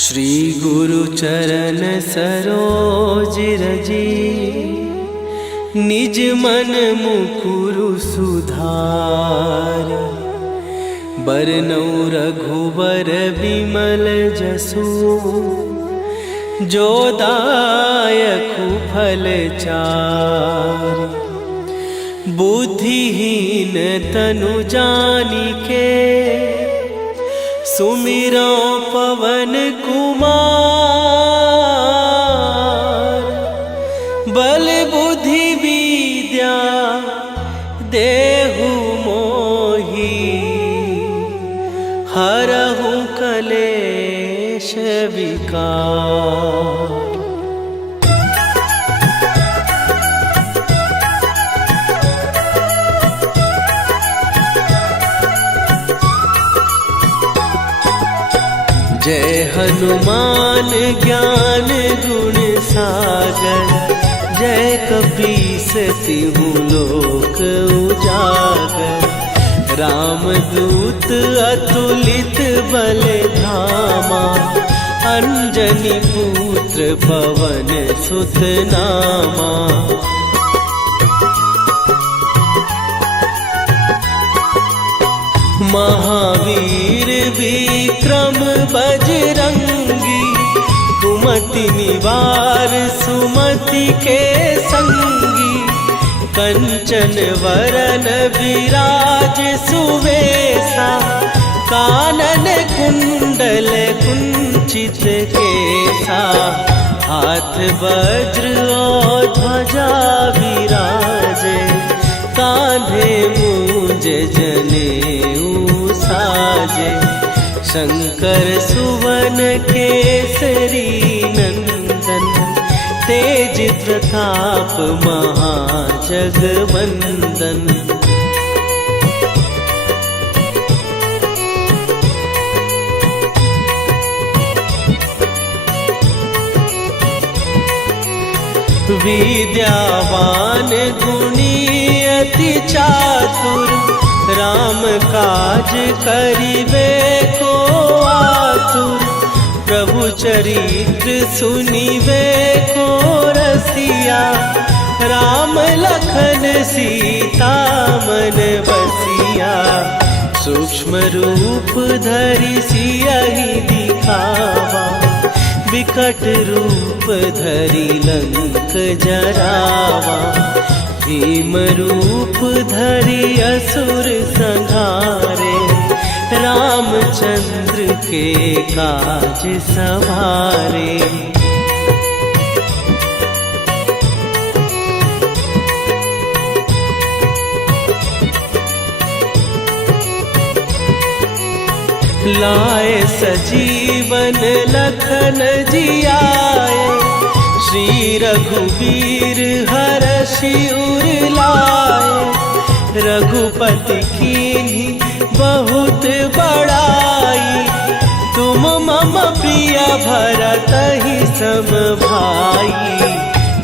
श्री गुरु चरण सरोज रजी, निज मन मुकुरु सुधार। बरनौ रघुबर बिमल जसु, जो दायकु फल चार। बुद्धिहीन तनु जानिके, सुमिरो पवन कुमार। बल बुद्धि विद्या देहु मोहि, हरहु कलेश विकार। जय हनुमान ज्ञान गुण सागर, जय कपीस तिहु लोक उजागर। रामदूत अतुलित बल धामा, अंजनी पुत्र पवन सुत नामा। महावीर विक्रम बजरंगी, कुमति निवार सुमति के संगी। कंचन वरन विराज सुवेशा, कानन कुंडल कुंचित केसा। हाथ वज्र और ध्वजा विराजे, कांधे मूंज जनेऊ साजे। शंकर सुवन केसरी नंदन, तेज प्रताप महाजगवंदन। विद्यावान गुणी अति चातुर, राम काज करिबे को आतुर। प्रभु चरित्र सुनिबे को रसिया, राम लखन सीता मन बसिया। सूक्ष्म रूप धरि सियहि दिखावा, विकट रूप धरि लंक जरावा। भीम रूप धरि असुर संहारे, रामचंद्र के काज सवारे। लाए सजीवन लखन जियाए, श्री रघुवीर हरषि उर लाए। रघुपति कीन्ही बहुत बड़ाई, तुम मम प्रिय भरतहि सम भाई।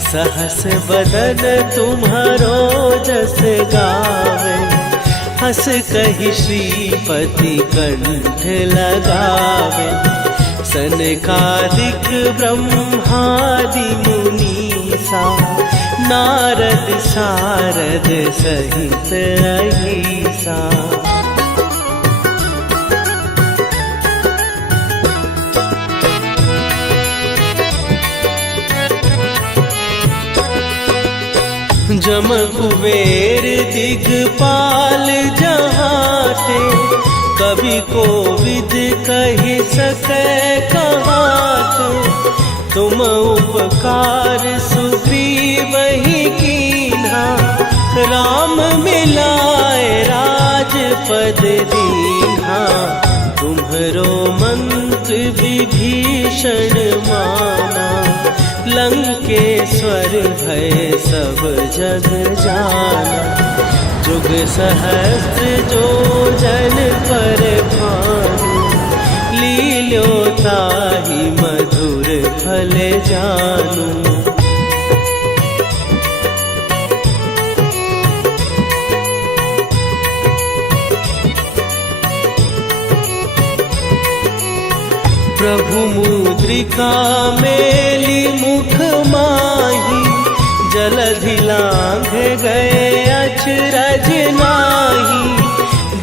सहस बदन तुम्हारो जस गावे, हस कहि श्रीपति कंठ लगावे। सनकादिक ब्रह्मादि मुनीसा, नारद सारद सहित अहिसा। जम कुबेर दिगपाल जहाते, कवि कोविद कहि सकै कहाते। तुम उपकार सुग्रीवहि कीन्हा, राम मिलाए राजपद दीन्हा। तुम्हरो मंत्र विभीषण माना, लंकेश्वर भय सब जग जाना। जुग सहस्त्र जो जन पर भानु, लील्यो ताहि मधुर फल जानू। प्रभु मुद्रिका मेली मुख माही, जलधि लांघ गए अचरज नाही।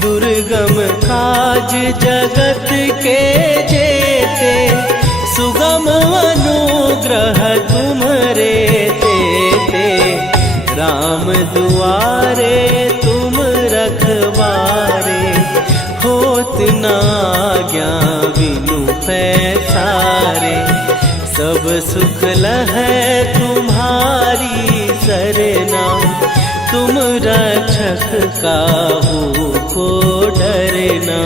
दुर्गम काज जगत के जेते, सुगम अनुग्रह तुम्हरे तेते। राम दुआरे तुम रखवारे, होत न आज्ञा बिनु पैसारे। सब सुख लहै तुम्हारी सरना, तुम रक्षक काहू को डरना।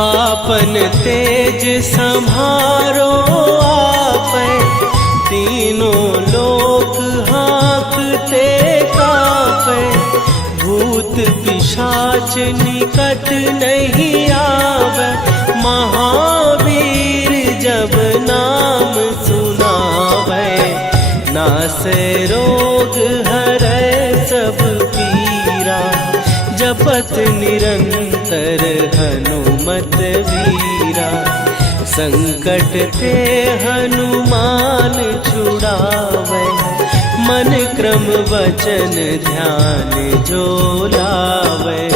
आपन तेज संभारो आपै, तीनों लोक हाँकते कापै। भूत पिशाच निकट नहीं आवे, महावीर जब नाम सुनावे। नासै रोग हरै सब पीरा, जपत निरंतर हनुमत वीरा। संकट ते हनुमान छुड़ावे, मन क्रम वचन ध्यान जो लावे।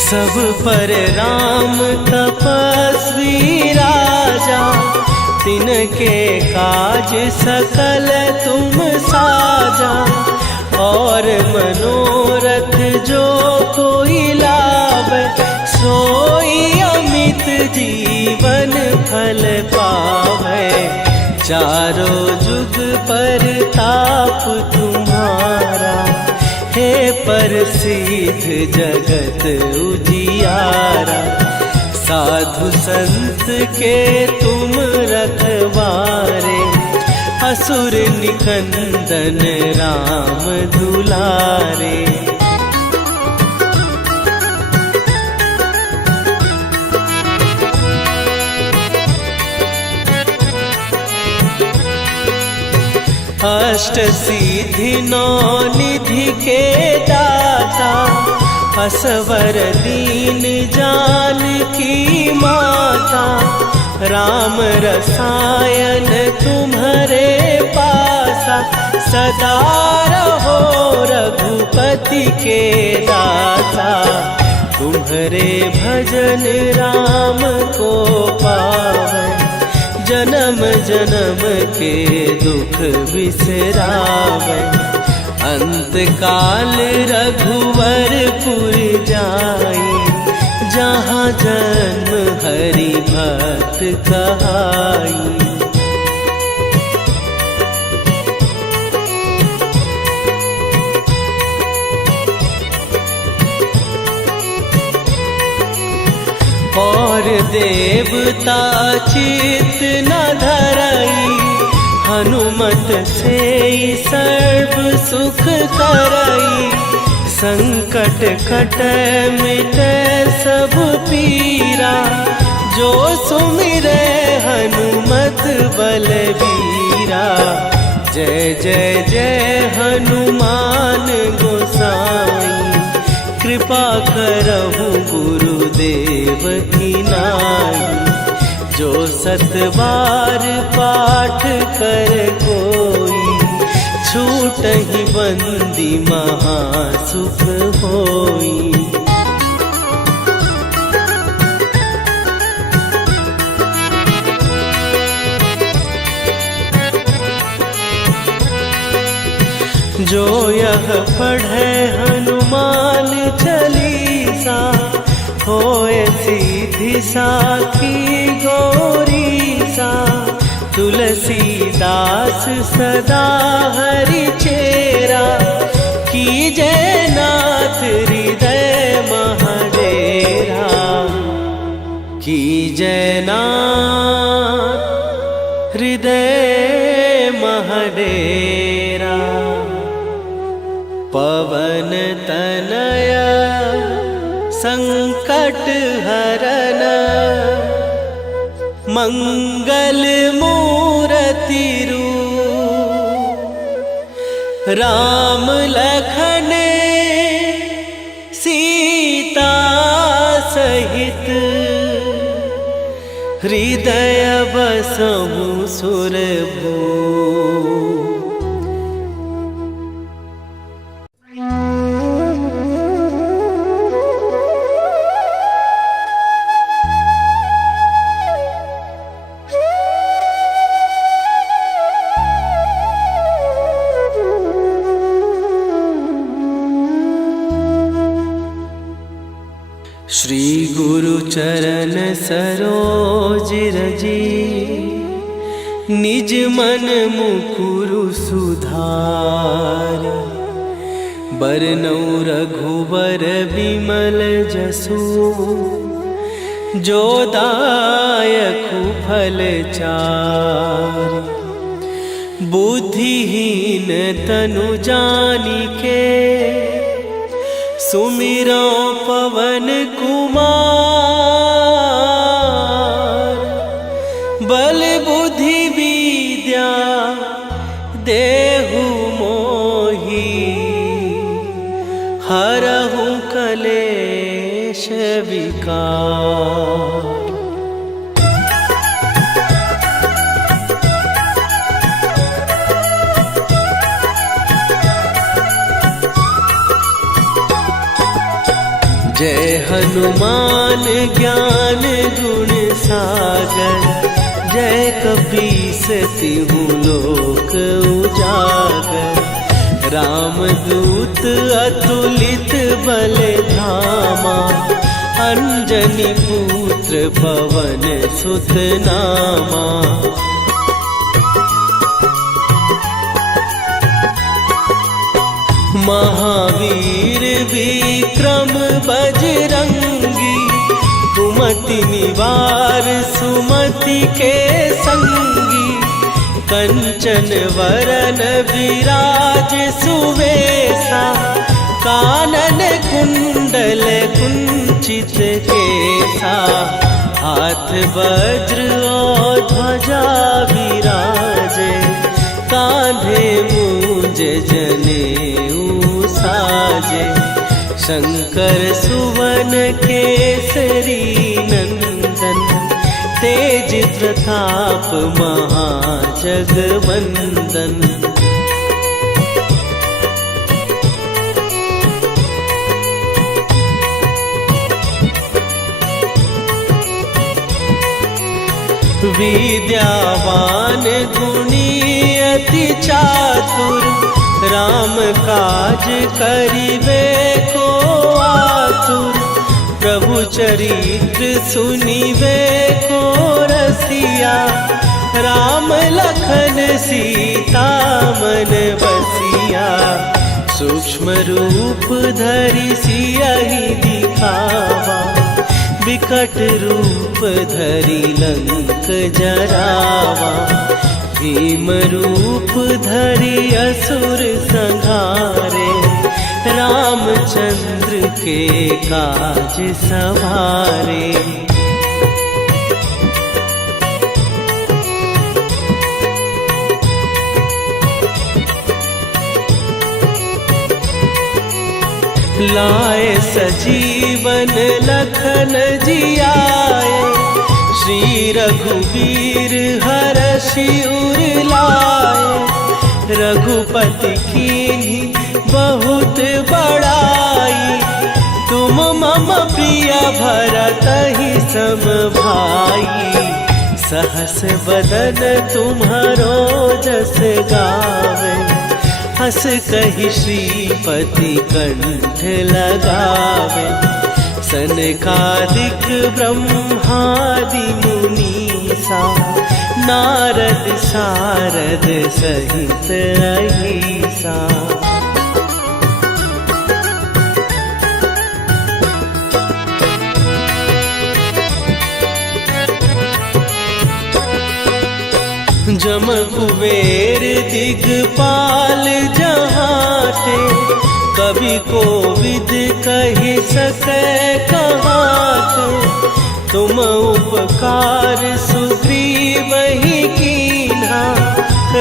सब पर राम तपस्वी राजा, तिनके काज सकल तुम साजा। और मनोरथ जो कोई लावे, सोई अमित जीवन फल पावे। चारों जुग पर ताप तुम्हारा, हे प्रसिद्ध जगत उजियारा। साधु संत के तुम रखवारे, असुर निकंदन राम दुलारे। अष्ट सिद्धि नौ निधि के दाता, असवर दीन जानकी माता। राम रसायन तुम्हारे पासा, सदा रहो रघुपति के दासा। तुम्हारे भजन राम को पावे, जन्म जन्म के दुख बिसरावे। अंत काल रघुवरपुर जाई, जहाँ जन्म हरि भक्त कहाई। और देवता चित न धरई, हनुमत से सर्व सुख करई। संकट कटै मिटै सब पीरा, जो सुमिरै हनुमत बलबीरा। जय जय जय हनुमान गोसाई, कृपा करहु गुरुदेव की नाई। जो सत बार पाठ कर कोई, छूटहि बंदी महासुख होई। जो यह पढ़े हनुमान चालीसा, होए सीधी साखी गौरीसा। तुलसीदास सदा हरि चेरा, कीजय नाथ हृदय महडेरा। कीजय नाथ हृदय महडेरा। पवन तनय संकट हरन मंगल मूर्ति रूप राम लखन सीता सहित हृदय बसहु सुरभू। श्री गुरु चरण सरोज रजी निज मन मुकुरु सुधार। बरनउँ रघुबर बिमल जसु जो दायकु फल चार। बुद्धिहीन तनु जानिके सुमिरो पवन कुमार। बल बुद्धि विद्या देहु मोहि हरहु कलेश विकार। जय हनुमान ज्ञान गुण सागर। जय कपीस तिहु लोक उजागर। रामदूत अतुलित बल धामा। अंजनी पुत्र पवन सुत नामा। महावीर विक्रम बजरंगी। कुमति निवार सुमति के संगी। कंचन वरन विराज सुवेशा। कानन कुंडल कुंचित केसा। हाथ वज्र और ध्वजा विराजे। कांधे मूंज जनेऊ साजे। शंकर सुवन केसरी नंदन। तेज प्रताप महाजगवंदन। विद्यावान गुणी अति चातुर। राम काज करिबे को आतुर। प्रभु चरित्र सुनिबे को रसिया। राम लखन सीता मन बसिया। सूक्ष्म रूप धरि सियहि दिखावा। विकट रूप धरि लंक जरावा। भीम रूप धरि असुर संहारे। रामचंद्र के काज सवारे। लाए सजीवन लखन जियाए। श्री रघुवीर हरषि उर लाए। रघुपति कीन्ही बहुत बड़ाई। तुम मम प्रिय भरतहि सम भाई। सहस बदन तुम्हारो जस गावे। हस कहि श्रीपति कंठ लगावे। सनकादिक ब्रह्मादि मुनीसा। नारद सारद सहित अहिसा। जम कुबेर दिगपाल जहाँ ते। कवि को विद कही सके कहात। तुम उपकार सुग्रीव ही कीन्हा,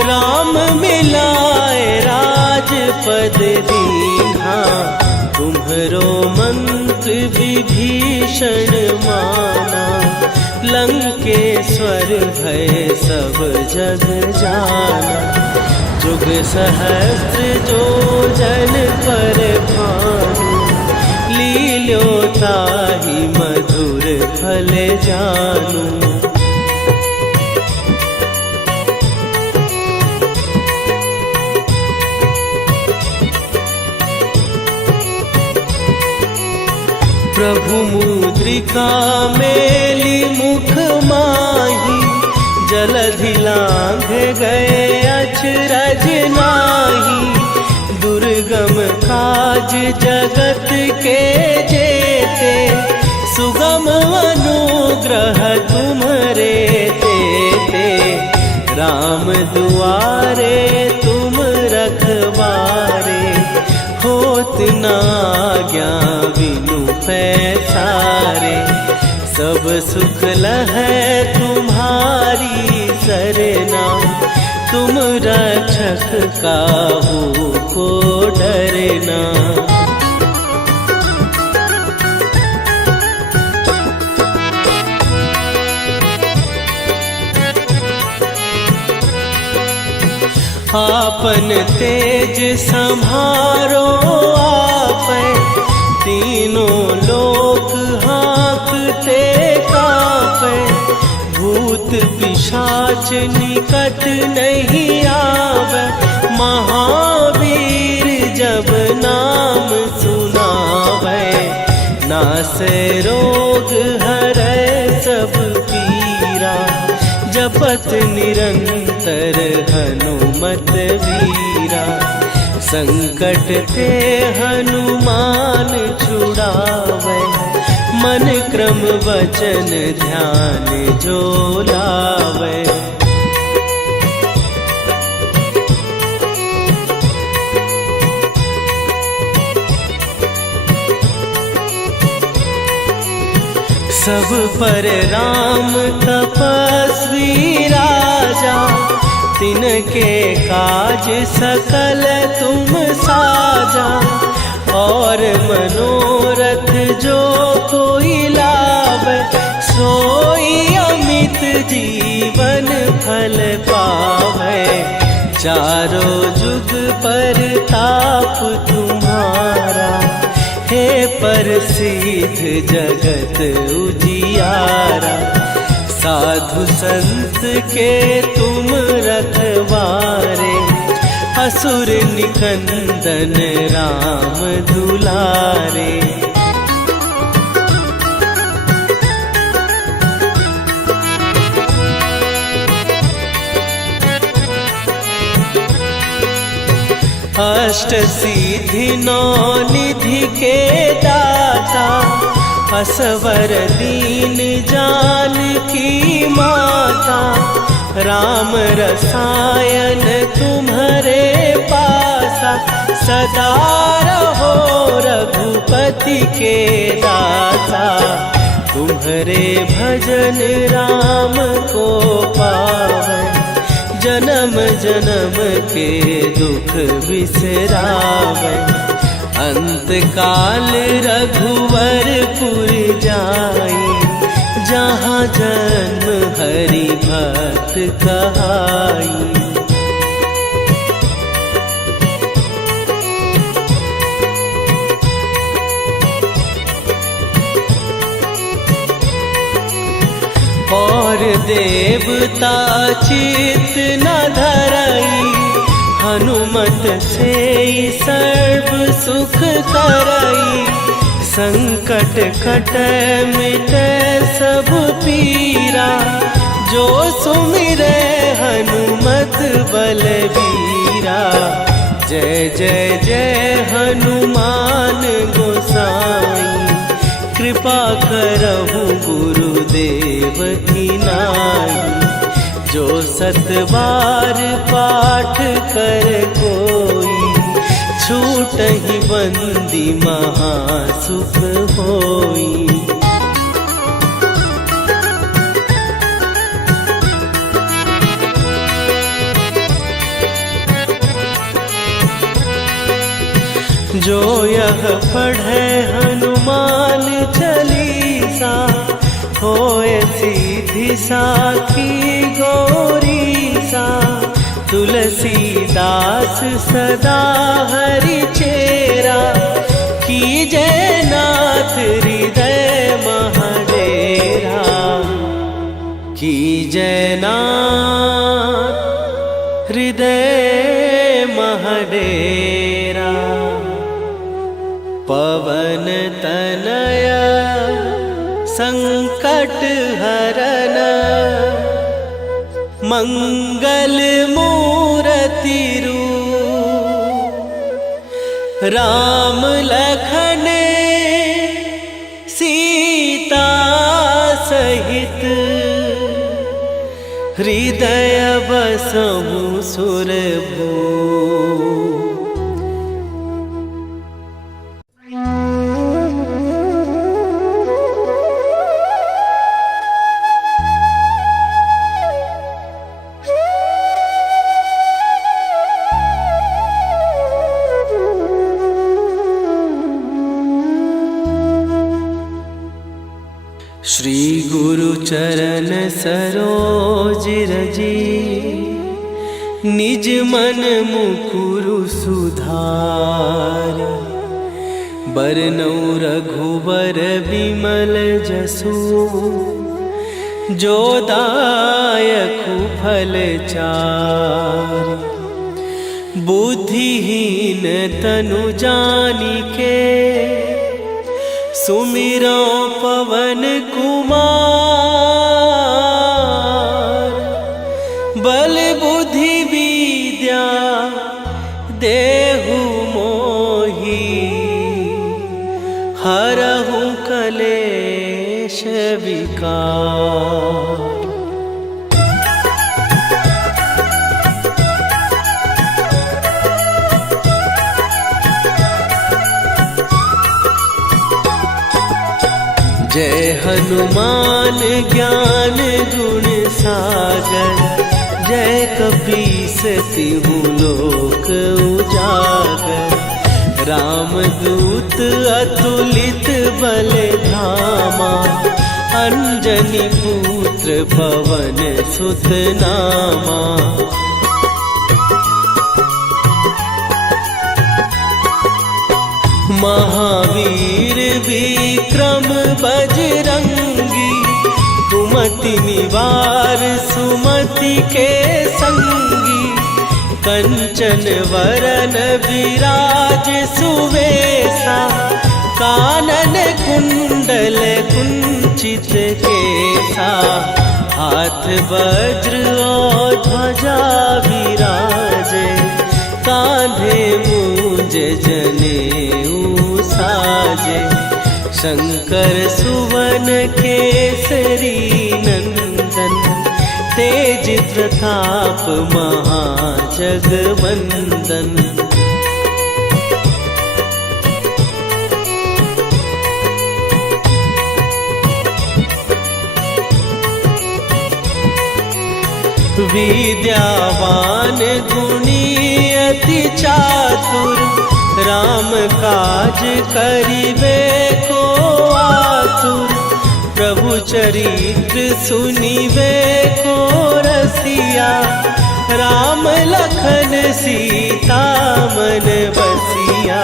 राम मिलाए राजपद दीन्हा। तुम्हरो मंत्र विभीषण माना, लंकेश्वर भय सब जग जाना। जुग सहस्त्र जो जन पर भानु, लील्यो ताहि मधुर फल जानू। प्रभु मुद्रिका मेली मुख माही, जलधि लांघ गए अचरज नाही। दुर्गम काज जगत के जेते, सुगम अनुग्रह तुम्हरे तेते। राम दुआरे तुम रखवारे, होत न आज्ञा बिनु पैसारे। सब सुख लहै तुम्हारी सरना, तुम रक्षक काहू को डरना। आपन तेज सम्हारो आपै, तीनों लोक हाँकते कांपै। भूत पिशाच निकट नहीं आवे, महावीर जब नाम सुनावे। नासै रोग हरै सब पीरा, जपत निरंतर हनुमत वीरा। संकट ते हनुमान छुड़ावे, मन क्रम वचन ध्यान जो लावे। सब पर राम तपस्वी राजा, तिनके काज सकल तुम साजा। और मनोरथ जो कोई लावे, सोई अमित जीवन फल पावे। चारों जुग पर ताप तुम्हारा, हे प्रसिद्ध जगत उजियारा। साधु संत के तुम रखवारे, असुर निकंदन राम दुलारे। अष्ट सिद्धि नौ निधि के दाता, असवर दीन जानकी माता। राम रसायन तुम्हारे पासा, सदा रहो रघुपति के दाता। तुम्हारे भजन राम को पावे, जन्म जन्म के दुख बिसरावे। अंत काल रघुवरपुर जाई, जहाँ जन्म हरि भक्त कहाई। और देवता चित न धरई, हनुमत से सर्व सुख करई। संकट कटै मिटै सब पीरा, जो सुमिरै हनुमत बलबीरा। जय जय जय हनुमान गोसाई, कृपा करहु गुरुदेव की नाई। जो सत बार पाठ कर कोई, छूट छूटहि बंदी महासुख होई। जो यह पढ़े हनुमान चालीसा, होए सीधी साखी गौरीसा। तुलसीदास सदा हरि चेरा, कीजय नाथ हृदय महडेरा। कीजय नाथ हृदय महडेरा। पवन तनया संकट हरन, मंगल मूरति रूप। राम लखन सीता सहित, हृदय बसहु सुरभूप। श्री गुरु चरण सरोज रजी, निज मन मुकुरु सुधार। बरनौ रघुबर बिमल जसु, जो दायकु फल चार। बुद्धिहीन तनु जानिके, सुमिरो पवन कुमार। बल बुद्धि विद्या देहु मोहि, हरहु कलेश विकार। जय हनुमान ज्ञान गुण सागर, जय कपीस तिहु लोक उजागर। रामदूत अतुलित बल धामा, अंजनी पुत्र पवन सुत नामा। महावीर विक्रम बजरंगी, कुमति निवार सुमति के संगी। कंचन वरन विराज सुवेशा, कानन कुंडल कुंचित केसा। हाथ वज्र और ध्वजा विराजे, कांधे मूंज जनेऊ साजे। शंकर सुवन केसरी नंदन, तेज प्रताप महाजगवंदन। विद्यावान गुणी अति चातुर, राम काज करिबे को आतुर। प्रभु चरित्र सुनिबे को रसिया, राम लखन सीता मन बसिया।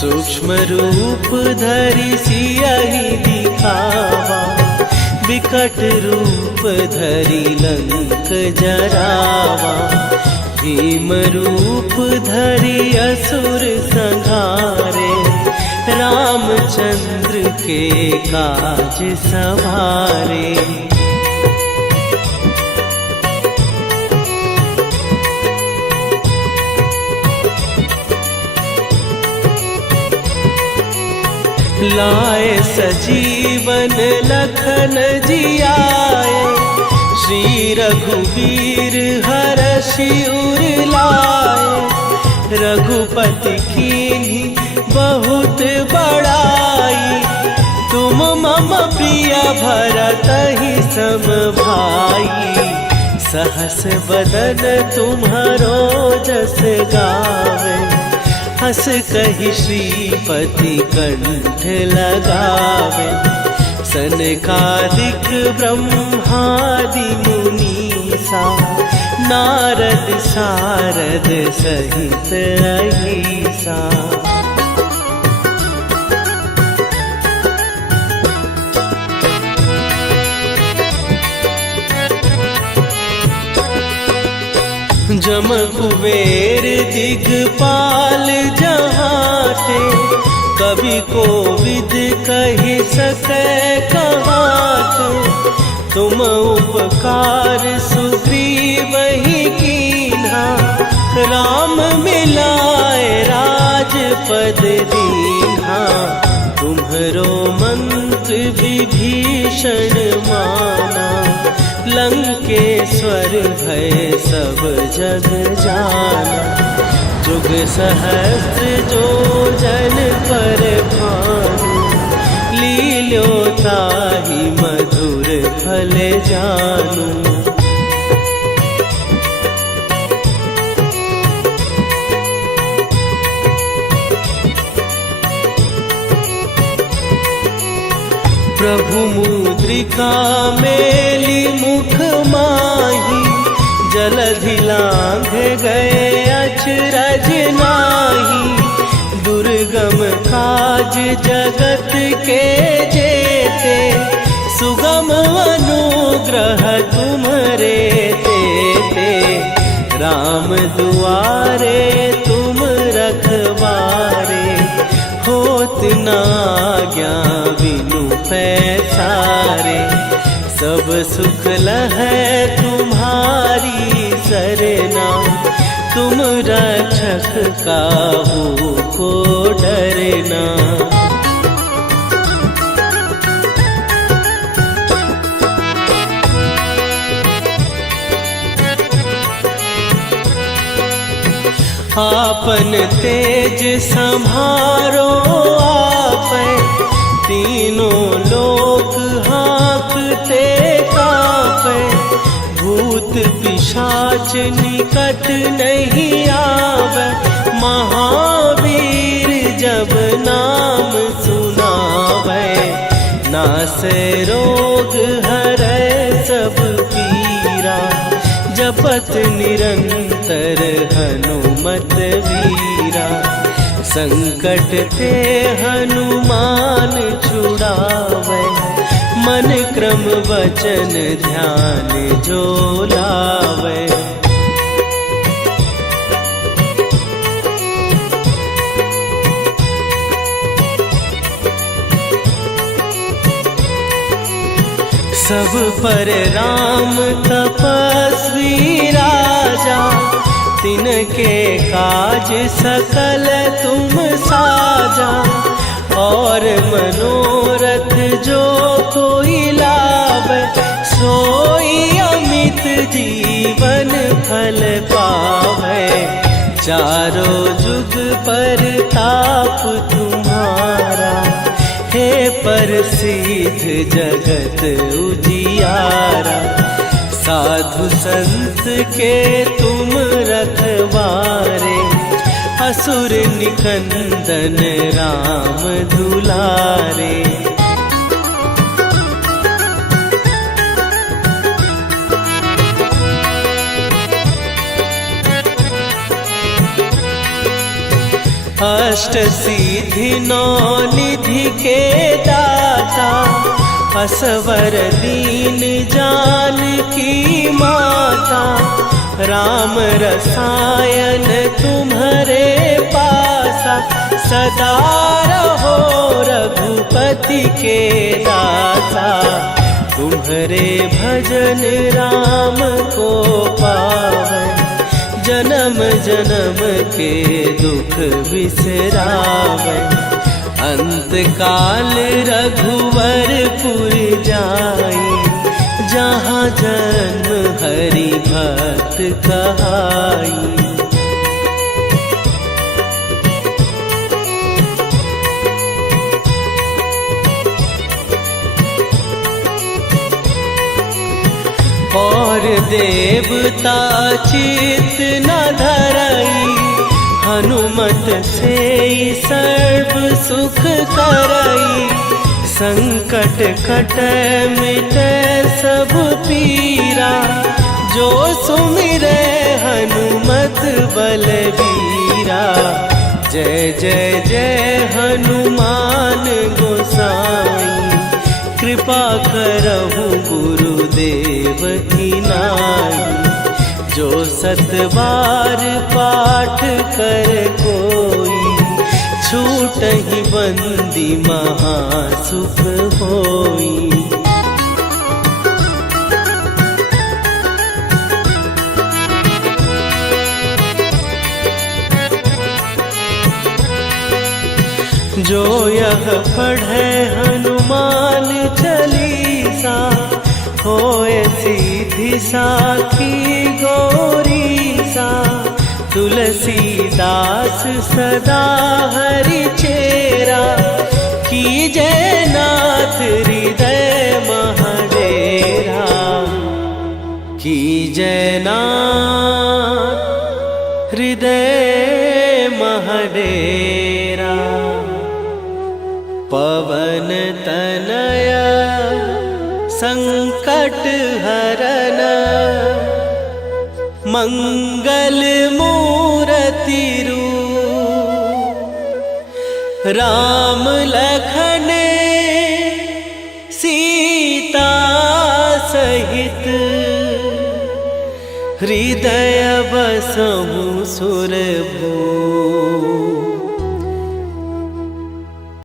सूक्ष्म रूप धरि सियहि दिखावा, विकट रूप धरि लंक जरावा। भीम रूप धरि असुर संहारे, रामचंद्र के काज सवारे। लाए सजीवन लखन जियाए, श्री रघुवीर हरषि उर लाए। रघुपति कीन्ही बहुत बड़ाई। तुम मम प्रिय भरत ही सम भाई। सहस बदन तुम्हारो जस गावे, हस कहि श्रीपति कंठ लगावे। सनकादिक ब्रह्मादि मुनीसा, नारद सारद सहित अहिसा। जम कुबेर दिगपाल जहाते, कवि कोविद कहि सकै कहाते। तुम उपकार सुग्रीवहि कीन्हा, राम मिलाए राजपद दीन्हा। तुम्हरो मंत्र विभीषण माना, लंकेश्वर भय सब जग जाना। जुग सहस्त्र जो जन पर भानु, लील्यो ताहि मधुर फल जानू। प्रभु मुद्रिका मेली मुख माही, जलधि लांघ गए अचरज नाही। दुर्गम काज जगत के जेते, सुगम अनुग्रह तुम्हरे तेते। राम दुआरे तुम रखवारे, होत न आज्ञा बिनु पैसारे। सब सुख लहै तुम्हारी सरना, तुम रक्षक काहू को डरना। आपन तेज सम्हारो आपै, तीनों लोक हाँकते कापै। भूत पिशाच निकट नहीं आवे, महावीर जब नाम सुनावे। नासै रोग हरै सब पीरा, जपत निरंतर हनुमत वीरा। संकट ते हनुमान छुड़ावे, मन क्रम वचन ध्यान जो लावे। सब पर राम तपस्वी राजा, तिनके काज सकल तुम साजा। और मनोरथ जो कोई लावे, सोई अमित जीवन फल पावे। चारों जुग पर ताप तुम्हारा, हे प्रसिद्ध जगत उजियारा। साधु संत के तुम रखवारे, असुर निकंदन राम दुलारे। अष्ट सिद्धि नौ निधि के दाता, असवर दीन जानकी माता। राम रसायन तुम्हारे पासा, सदा रहो रघुपति के दासा। तुम्हारे भजन राम को पावे, जन्म जन्म के दुख बिसरावे। अंत काल रघुवरपुर जाई, जहाँ जन्म हरि भक्त कहाई। और देवता चित न धरई, हनुमत से सर्व सुख करई। संकट कटै मिटै सब पीरा, जो सुमिरै हनुमत बलबीरा। जय जय जय हनुमान गोसाई, कृपा करहु गुरुदेव की नाई। जो 7 बार पाठ कर कोई, छूटहि बंदी महासुख होई। जो यह पढ़े हनुमान चालीसा, होए सीधी साखी गौरीसा। तुलसीदास सदा हरि चेरा, कीजै नाथ हृदय महडेरा। कीजै नाथ हृदय महडेरा। पवन तनय संकट हरन, मंगल मूरति रूप। राम लखन सीता सहित, हृदय बसहु सुरभूप।